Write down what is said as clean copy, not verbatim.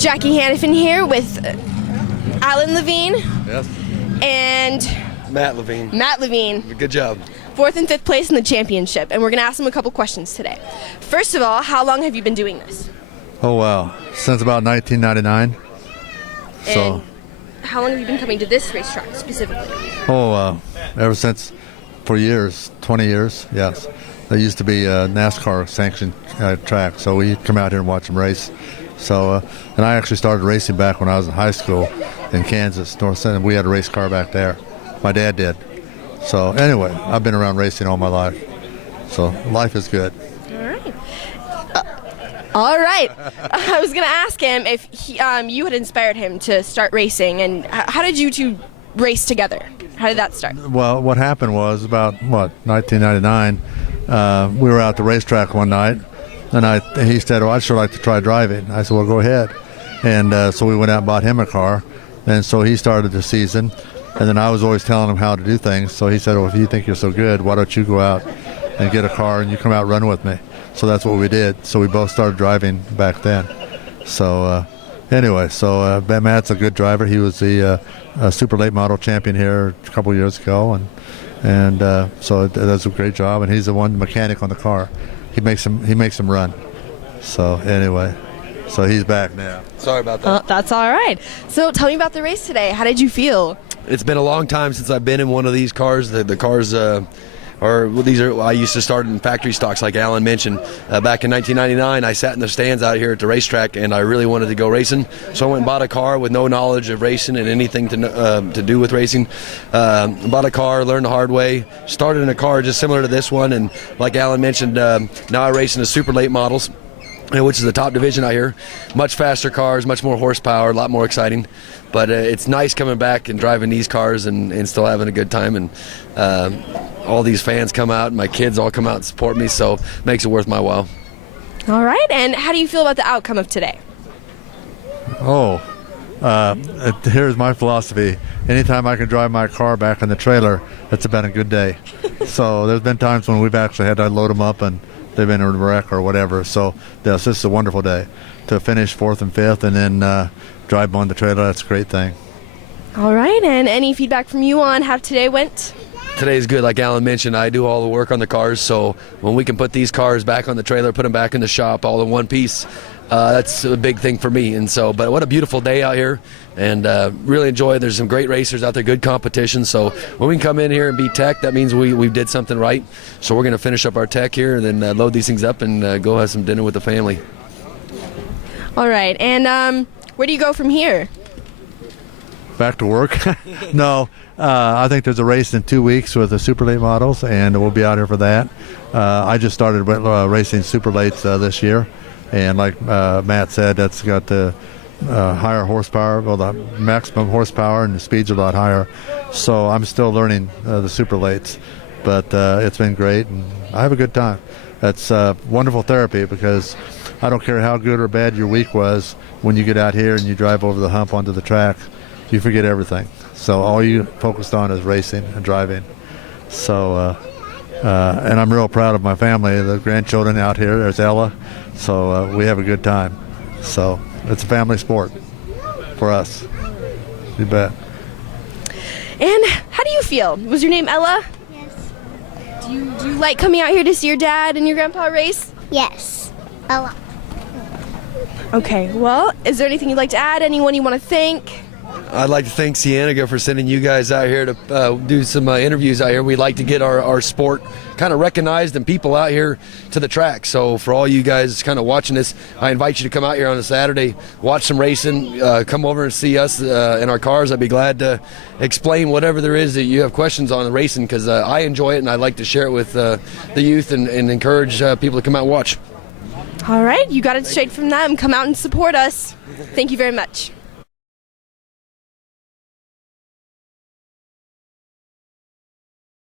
Jackie Hannafin here with Alan Levin. Yes. And Matt Levin. Matt Levin. Good job. 4th and 5th place in the championship, and we're going to ask them a couple questions today. First of all, how long have you been doing this? Oh, wow. Since about 1999. And how long have you been coming to this racetrack specifically? Ever since, for years, 20 years, yes. There used to be a NASCAR sanctioned track, so we'd come out here and watch them race. So, and I actually started racing back when I was in high school in Kansas, North Center. We had a race car back there. My dad did. So anyway, I've been around racing all my life. So life is good. All right. I was going to ask him if you had inspired him to start racing, and how did you two race together? How did that start? Well, what happened was about, 1999, we were out at the racetrack one night, and he said, I'd sure like to try driving. I said, well, go ahead. And so we went out and bought him a car, and so he started the season, and then I was always telling him how to do things. So he said, well, if you think you're so good, why don't you go out and get a car and you come out and run with me? So that's what we did. So we both started driving back then. So anyway, Matt's a good driver. He was the super late model champion here a couple years ago, and so it does a great job. And he's the one mechanic on the car. He makes him run. So anyway, so he's back now. Sorry about that. That's all right. So tell me about the race today. How did you feel? It's been a long time since I've been in one of these cars. The cars I used to start in factory stocks, like Alan mentioned. Back in 1999, I sat in the stands out here at the racetrack, and I really wanted to go racing. So I went and bought a car with no knowledge of racing and anything to do with racing. Bought a car, learned the hard way. Started in a car just similar to this one, and like Alan mentioned, now I race in the super late models, which is the top division out here. Much faster cars, much more horsepower, a lot more exciting. But it's nice coming back and driving these cars and still having a good time. And all these fans come out, and my kids all come out and support me, so it makes it worth my while. All right, and how do you feel about the outcome of today? Here's my philosophy. Anytime I can drive my car back in the trailer, it's been a good day. So there's been times when we've actually had to load them up and they've been in a wreck or whatever. So this is a wonderful day to finish 4th and 5th and then drive on the trailer. That's a great thing. All right, and any feedback from you on how today went? Today's good. Like Alan mentioned, I do all the work on the cars, so when we can put these cars back on the trailer, put them back in the shop all in one piece, that's a big thing for me. And so, but what a beautiful day out here, and really enjoy it. There's some great racers out there, good competition. So when we can come in here and be tech, that means we did something right. So we're going to finish up our tech here and then load these things up and go have some dinner with the family. All right, and where do you go from here? Back to work? No, I think there's a race in 2 weeks with the super late models, and we'll be out here for that. I just started racing super lates this year, and like Matt said, that's got the higher horsepower, well, the maximum horsepower, and the speeds are a lot higher. So I'm still learning the super lates, but it's been great, and I have a good time. That's wonderful therapy, because I don't care how good or bad your week was, when you get out here and you drive over the hump onto the track, you forget everything. So all you focused on is racing and driving. So, and I'm real proud of my family, the grandchildren out here. There's Ella. So we have a good time. So it's a family sport for us. You bet. And how do you feel? Was your name Ella? Yes. Do you like coming out here to see your dad and your grandpa race? Yes. A lot. Okay, well, is there anything you'd like to add? Anyone you want to thank? I'd like to thank Cienega for sending you guys out here to do some interviews out here. We'd like to get our sport kind of recognized and people out here to the track. So for all you guys kind of watching this, I invite you to come out here on a Saturday, watch some racing, come over and see us in our cars. I'd be glad to explain whatever there is that you have questions on the racing, because I enjoy it and I'd like to share it with the youth and encourage people to come out and watch. All right, you got it straight from them. Come out and support us. Thank you very much.